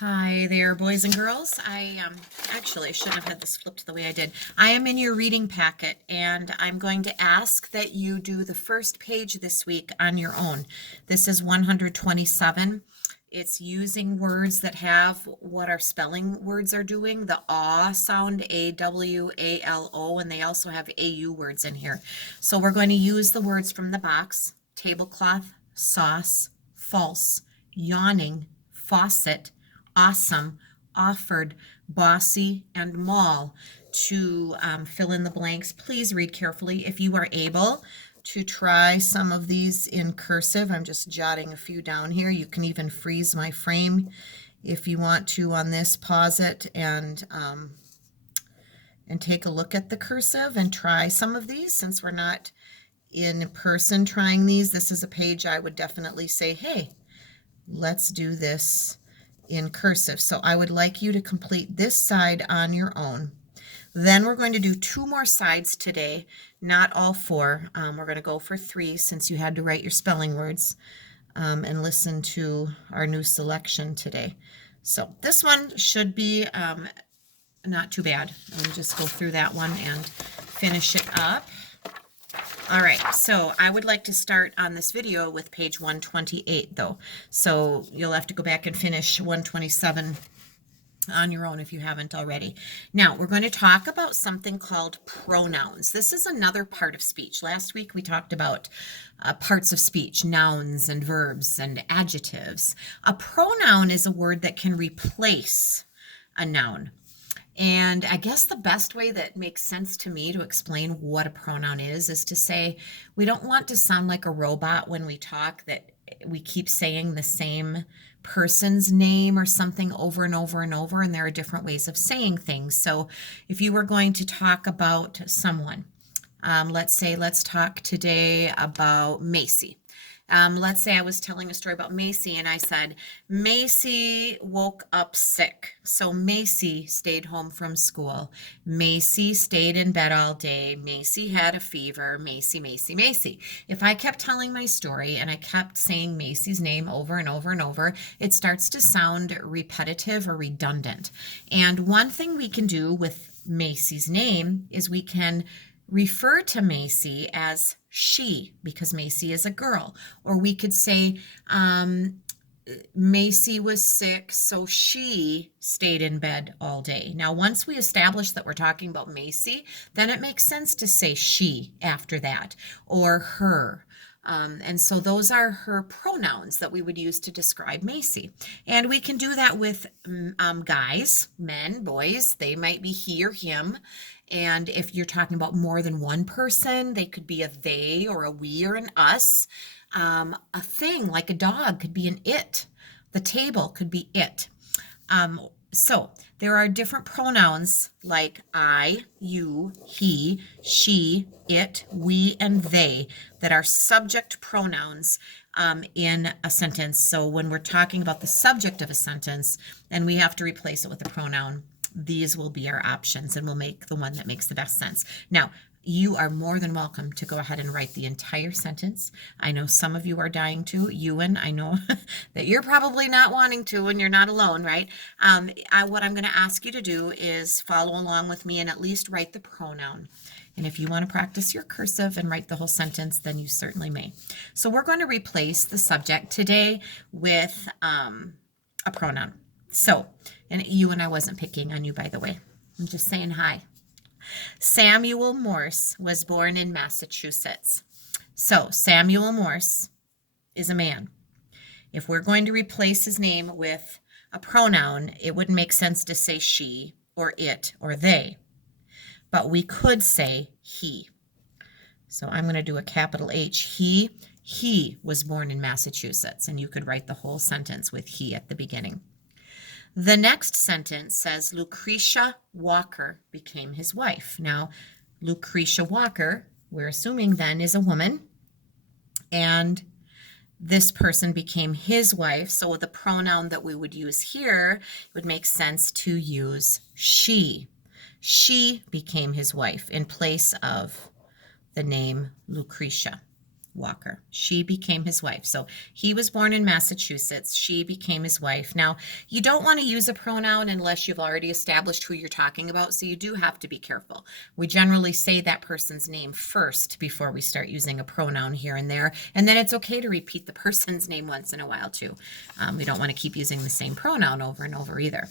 Hi there, boys and girls. I actually should have had this flipped the way I did. I am in your reading packet, and I'm going to ask that you do the first page this week on your own. This is 127. It's using words that have what our spelling words are doing, the aw sound, A-W-A-L-O, and they also have A-U words in here. So we're going to use the words from the box: tablecloth, sauce, false, yawning, faucet, awesome, offered, bossy, and mall to fill in the blanks. Please read carefully. If you are able to try some of these in cursive, I'm just jotting a few down here. You can even freeze my frame if you want to on this. Pause it and take a look at the cursive and try some of these. Since we're not in person trying these, this is a page I would definitely say, hey, let's do this in cursive. So I would like you to complete this side on your own. Then we're going to do 2 more sides today, not all 4. We're going to go for 3 since you had to write your spelling words and listen to our new selection today. So this one should be not too bad. Let me just go through that one and finish it up. All right, so I would like to start on this video with page 128 though. So you'll have to go back and finish 127 on your own if you haven't already. Now we're going to talk about something called pronouns. This is another part of speech. Last week we talked about parts of speech, nouns and verbs and adjectives. A pronoun is a word that can replace a noun. And I guess the best way that makes sense to me to explain what a pronoun is to say we don't want to sound like a robot when we talk, that we keep saying the same person's name or something over and over and over, and there are different ways of saying things. So if you were going to talk about someone, let's talk today about Macy. Let's say I was telling a story about Macy and I said, Macy woke up sick. So Macy stayed home from school. Macy stayed in bed all day. Macy had a fever. Macy, Macy, Macy. If I kept telling my story and I kept saying Macy's name over and over and over, it starts to sound repetitive or redundant. And one thing we can do with Macy's name is we can refer to Macy as she, because Macy is a girl. Or we could say, Macy was sick, so she stayed in bed all day. Now, once we establish that we're talking about Macy, then it makes sense to say she after that, or her. And so those are her pronouns that we would use to describe Macy. And we can do that with guys, men, boys. They might be he or him. And if you're talking about more than one person, they could be a they or a we or an us. A thing like a dog could be an it. The table could be it. So there are different pronouns like I, you, he, she, it, we, and they that are subject pronouns in a sentence. So when we're talking about the subject of a sentence and we have to replace it with a pronoun, these will be our options and we'll make the one that makes the best sense. Now, you are more than welcome to go ahead and write the entire sentence. I know some of you are dying to. Ewan, I know that you're probably not wanting to, and you're not alone, right? What I'm going to ask you to do is follow along with me and at least write the pronoun. And if you want to practice your cursive and write the whole sentence, then you certainly may. So we're going to replace the subject today with a pronoun. So, and you and I wasn't picking on you, by the way. I'm just saying hi. Samuel Morse was born in Massachusetts. So Samuel Morse is a man. If we're going to replace his name with a pronoun, it wouldn't make sense to say she or it or they. But we could say he. So I'm going to do a capital H. He was born in Massachusetts. And you could write the whole sentence with he at the beginning. The next sentence says Lucretia Walker became his wife. Now, Lucretia Walker, we're assuming then, is a woman, and this person became his wife. So the pronoun that we would use here, it would make sense to use she. She became his wife in place of the name Lucretia. Walker. She became his wife. So he was born in Massachusetts. She became his wife. Now, you don't want to use a pronoun unless you've already established who you're talking about. So you do have to be careful. We generally say that person's name first before we start using a pronoun here and there. And then it's okay to repeat the person's name once in a while too. We don't want to keep using the same pronoun over and over either.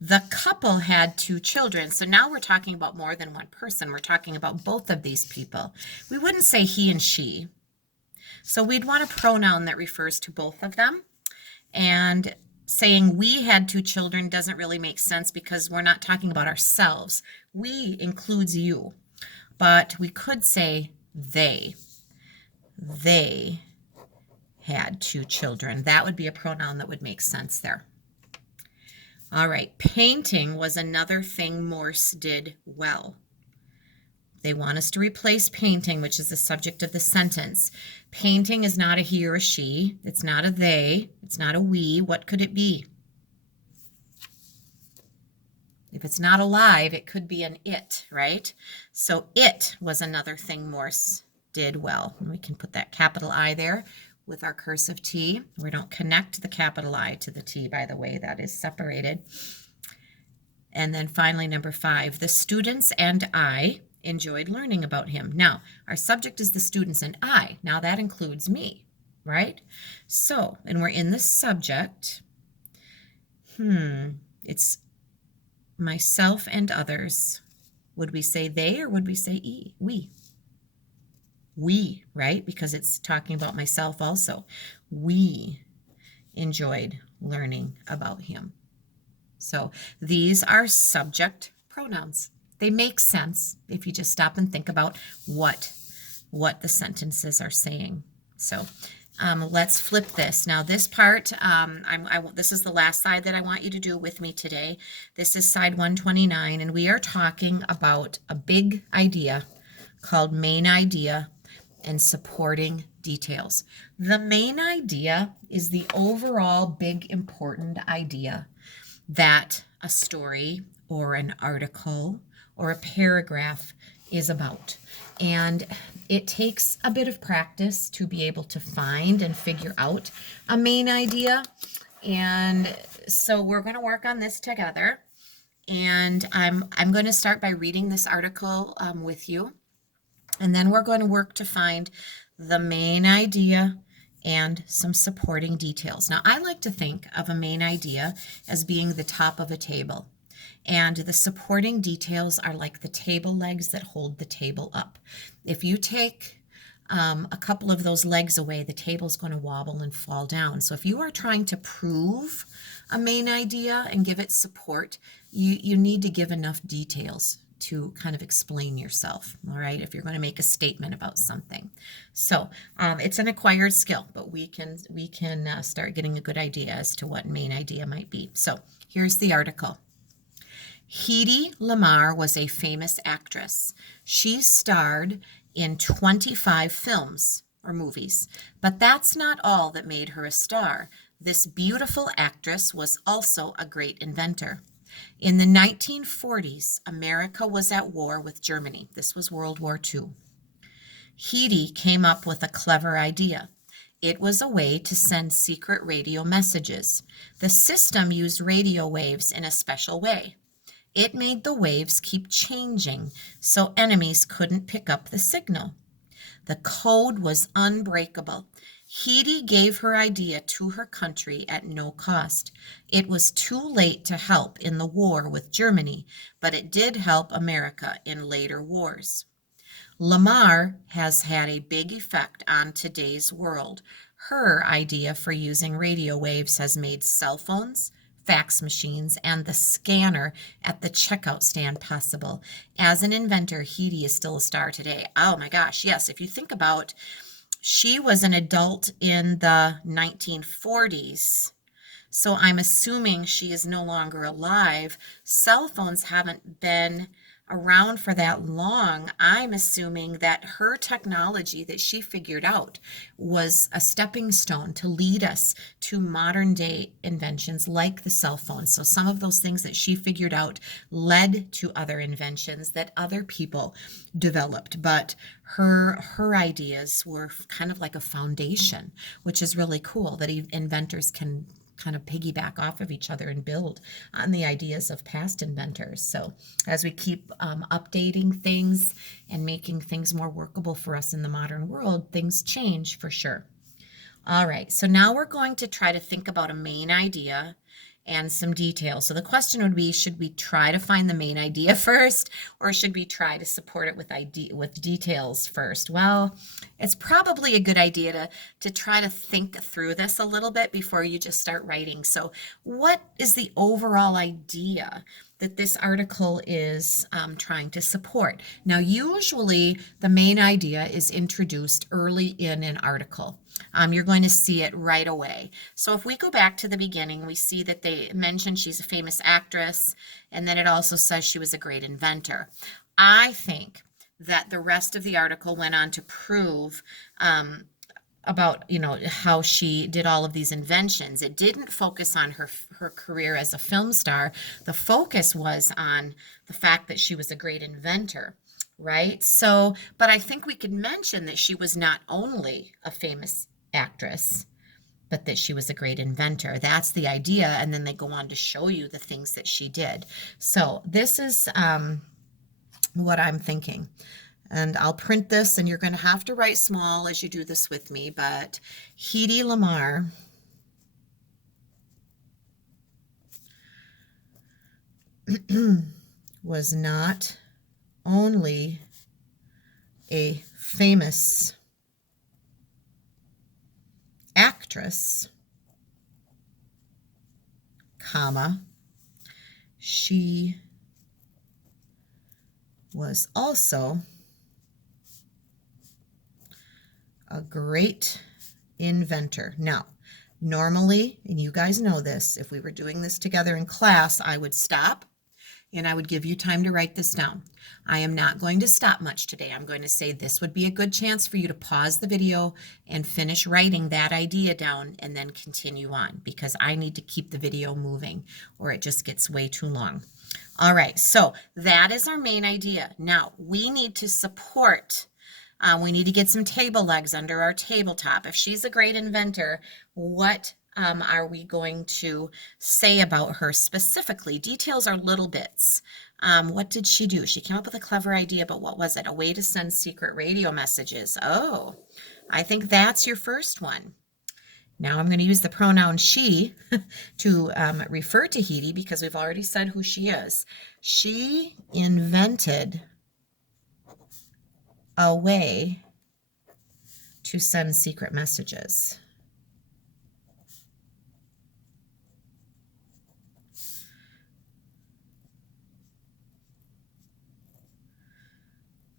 The couple had 2 children. So now we're talking about more than one person. We're talking about both of these people. We wouldn't say he and she. So we'd want a pronoun that refers to both of them. And saying we had 2 children doesn't really make sense because we're not talking about ourselves. We includes you. But we could say they. They had 2 children. That would be a pronoun that would make sense there. All right, painting was another thing Morse did well. They want us to replace painting, which is the subject of the sentence. Painting is not a he or a she. It's not a they. It's not a we. What could it be? If it's not alive, it could be an it, right? So it was another thing Morse did well. And we can put that capital I there with our cursive T. We don't connect the capital I to the T, by the way. That is separated. And then finally, number 5, the students and I enjoyed learning about him. Now, our subject is the students and I. Now, that includes me, right? So, and we're in the subject. It's myself and others. Would we say they or would we say we? We, right? Because it's talking about myself also. We enjoyed learning about him. So these are subject pronouns. They make sense if you just stop and think about what the sentences are saying. So let's flip this. Now this part, this is the last side that I want you to do with me today. This is side 129, and we are talking about a big idea called main idea and supporting details. The main idea is the overall big important idea that a story or an article or a paragraph is about. And it takes a bit of practice to be able to find and figure out a main idea. And so we're going to work on this together. And I'm going to start by reading this article with you. And then we're going to work to find the main idea and some supporting details. Now, I like to think of a main idea as being the top of a table. And the supporting details are like the table legs that hold the table up. If you take a couple of those legs away, the table's going to wobble and fall down. So if you are trying to prove a main idea and give it support, you need to give enough details to kind of explain yourself, all right, if you're going to make a statement about something. So it's an acquired skill, but we can start getting a good idea as to what main idea might be. So here's the article. Hedy Lamarr was a famous actress. She starred in 25 films or movies, but that's not all that made her a star. This beautiful actress was also a great inventor. In the 1940s, America was at war with Germany. This was World War II. Hedy came up with a clever idea. It was a way to send secret radio messages. The system used radio waves in a special way. It made the waves keep changing so enemies couldn't pick up the signal. The code was unbreakable. Hedy gave her idea to her country at no cost. It was too late to help in the war with Germany, but it did help America in later wars. Lamarr has had a big effect on today's world. Her idea for using radio waves has made cell phones, fax machines, and the scanner at the checkout stand possible. As an inventor, Hedy is still a star today. Oh my gosh, yes, if you think about, she was an adult in the 1940s, so I'm assuming she is no longer alive. Cell phones haven't been around for that long, I'm assuming that her technology that she figured out was a stepping stone to lead us to modern day inventions like the cell phone. So some of those things that she figured out led to other inventions that other people developed, but her ideas were kind of like a foundation, which is really cool that inventors can kind of piggyback off of each other and build on the ideas of past inventors. So as we keep updating things and making things more workable for us in the modern world, things change for sure. All right, so now we're going to try to think about a main idea and some details. So the question would be, should we try to find the main idea first, or should we try to support it with details first? Well, it's probably a good idea to try to think through this a little bit before you just start writing. So what is the overall idea that this article is trying to support? Now, usually the main idea is introduced early in an article. You're going to see it right away. So if we go back to the beginning, we see that they mentioned she's a famous actress, and then it also says she was a great inventor. I think that the rest of the article went on to prove about, how she did all of these inventions. It didn't focus on her career as a film star. The focus was on the fact that she was a great inventor. Right? So, but I think we could mention that she was not only a famous actress, but that she was a great inventor. That's the idea. And then they go on to show you the things that she did. So this is what I'm thinking. And I'll print this, and you're going to have to write small as you do this with me, but Hedy Lamarr was not only a famous actress, comma, she was also a great inventor. Now, normally, and you guys know this, if we were doing this together in class, I would stop and I would give you time to write this down. I am not going to stop much today. I'm going to say this would be a good chance for you to pause the video and finish writing that idea down and then continue on, because I need to keep the video moving or it just gets way too long. All right, so that is our main idea. Now, we need to support. We need to get some table legs under our tabletop. If she's a great inventor, what are we going to say about her specifically? Details are little bits. What did she do? She came up with a clever idea, but what was it? A way to send secret radio messages. Oh, I think that's your first one. Now I'm going to use the pronoun she to refer to Hedy, because we've already said who she is. She invented a way to send secret messages.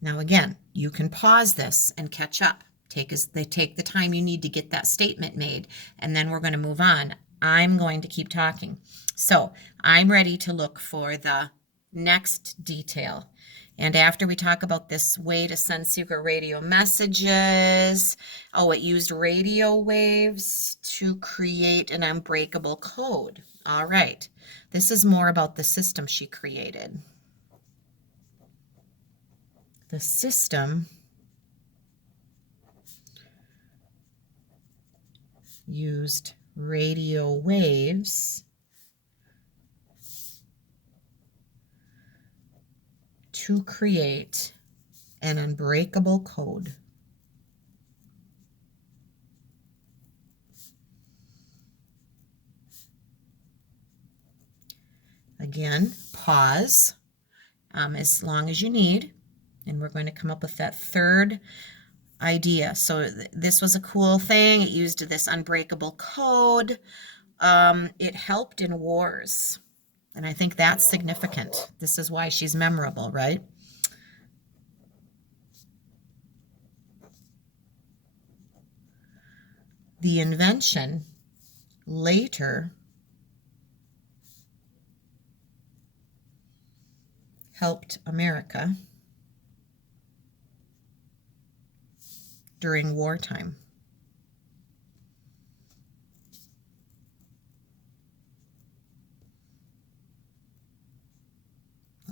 Now again, you can pause this and catch up. Take the time you need to get that statement made, and then we're going to move on. I'm going to keep talking. So I'm ready to look for the next detail. And after we talk about this way to send secret radio messages, it used radio waves to create an unbreakable code. All right, this is more about the system she created. The system used radio waves to create an unbreakable code. Again, pause as long as you need, and we're going to come up with that third idea. So this was a cool thing. It used this unbreakable code. It helped in wars. And I think that's significant. This is why she's memorable, right? The invention later helped America during wartime.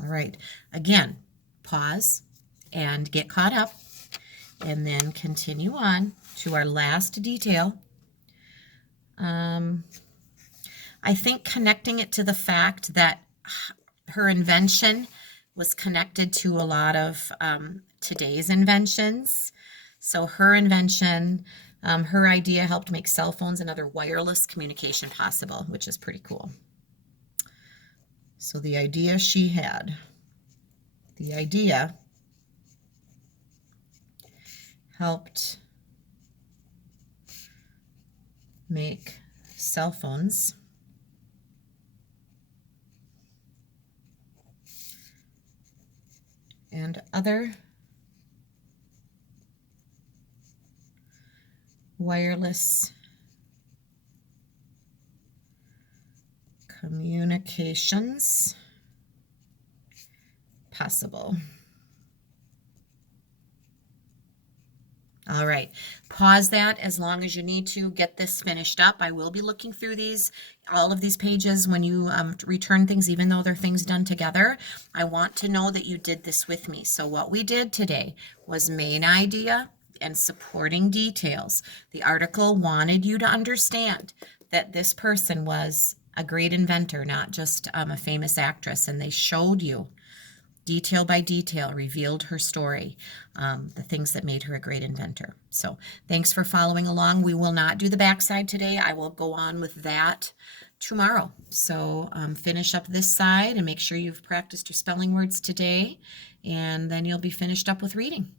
All right, again, pause and get caught up, and then continue on to our last detail. I think connecting it to the fact that her invention was connected to a lot of today's inventions. So her invention, her idea helped make cell phones and other wireless communication possible, which is pretty cool. So the idea she had, the idea helped make cell phones and other wireless communications possible. All right, pause that as long as you need to get this finished up. I will be looking through all of these pages when you return things, even though they're things done together. I want to know that you did this with me. So what we did today was main idea and supporting details. The article wanted you to understand that this person was a great inventor, not just a famous actress, and they showed you detail by detail, revealed her story, the things that made her a great inventor. So thanks for following along. We will not do the backside today. I will go on with that tomorrow. So finish up this side and make sure you've practiced your spelling words today, and then you'll be finished up with reading.